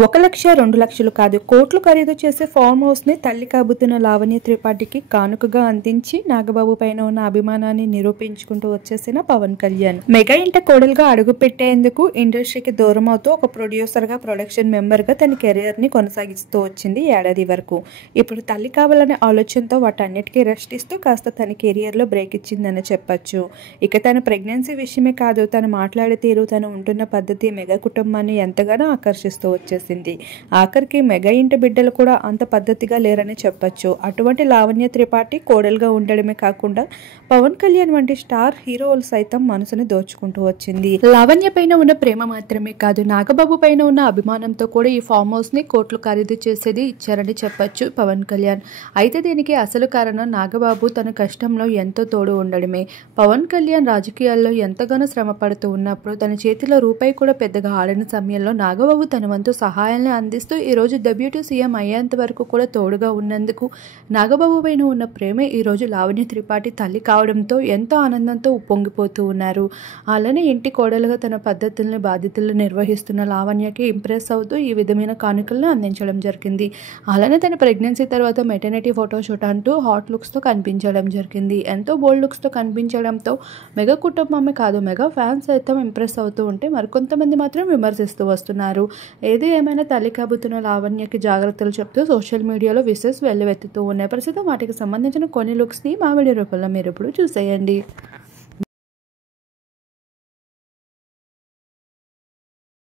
1,00,000, 2,00,000 కాదు కోట్లు ఖరీదు చేసే ఫామ్ హౌస్ని తల్లి కాబోతున్న లావణ్య త్రిపాఠికి కానుకగా అందించి నాగబాబు పైన ఉన్న అభిమానాన్ని నిరూపించుకుంటూ వచ్చేసిన పవన్ కళ్యాణ్ మెగా ఇంట కోడలుగా అడుగు పెట్టేందుకు ఇండస్ట్రీకి దూరం అవుతూ ఒక ప్రొడ్యూసర్గా, ప్రొడక్షన్ మెంబర్గా తన కెరియర్ని కొనసాగిస్తూ వచ్చింది ఏడాది వరకు. ఇప్పుడు తల్లి కావాలనే ఆలోచనతో వాటన్నిటికీ రెస్ట్ ఇస్తూ కాస్త తన కెరియర్లో బ్రేక్ ఇచ్చిందని చెప్పొచ్చు. ఇక తన ప్రెగ్నెన్సీ విషయమే కాదు, తను మాట్లాడే తీరు, తను ఉంటున్న పద్ధతి మెగా కుటుంబాన్ని ఎంతగానో ఆకర్షిస్తూ వచ్చేసింది. ఆఖరికి మెగా ఇంటి బిడ్డలు కూడా అంత పద్ధతిగా లేరని చెప్పొచ్చు. అటువంటి లావణ్య త్రిపాఠి కోడలుగా ఉండడమే కాకుండా పవన్ కళ్యాణ్ వంటి స్టార్ హీరోలు సైతం మనసుని దోచుకుంటూ వచ్చింది. లావణ్య పైన ఉన్న ప్రేమ మాత్రమే కాదు, నాగబాబు పైన ఉన్న అభిమానంతో కూడా ఈ ఫామ్ హౌస్ ని కోట్లు ఖరీదు చేసేది ఇచ్చారని చెప్పొచ్చు పవన్ కళ్యాణ్. అయితే దీనికి అసలు కారణం నాగబాబు తన కష్టంలో ఎంతో తోడు ఉండడమే. పవన్ కళ్యాణ్ రాజకీయాల్లో ఎంతగానో శ్రమ పడుతూ ఉన్నప్పుడు తన చేతిలో రూపాయి కూడా పెద్దగా ఆడని సమయంలో నాగబాబు తన వంతు సహాయాన్ని అందిస్తూ ఈరోజు డెప్యూటీ సీఎం అయ్యేంత వరకు కూడా తోడుగా ఉన్నందుకు నాగబాబు పైన ఉన్న ప్రేమే ఈరోజు లావణ్య త్రిపాఠి తల్లి కావడంతో ఎంతో ఆనందంతో ఉప్పొంగిపోతూ ఉన్నారు. అలానే ఇంటి కోడలుగా తన పద్ధతుల్ని, బాధ్యతలను నిర్వహిస్తున్న లావణ్యకి ఇంప్రెస్ అవుతూ ఈ విధమైన కానుకలను అందించడం జరిగింది. అలానే తన ప్రెగ్నెన్సీ తర్వాత మెటర్నిటీ ఫోటోషూట్ అంటూ హాట్ లుక్స్తో కనిపించడం జరిగింది. ఎంతో బోల్డ్ లుక్స్తో కనిపించడంతో మెగా కుటుంబమే కాదు, మెగా ఫ్యాన్స్ సైతం ఇంప్రెస్ అవుతూ ఉంటే మరికొంతమంది మాత్రం విమర్శిస్తూ వస్తున్నారు. ఏది ఏమైనా తల్లి కాబోతున్న లావణ్యకి జాగ్రత్తలు చెప్తూ సోషల్ మీడియాలో విషెస్ వెల్లువెత్తుతూ ఉన్నాయి. ప్రస్తుతం వాటికి సంబంధించిన కొన్ని లుక్స్ని మా వీడియో రూపంలో మీరు ఇప్పుడు చూసేయండి.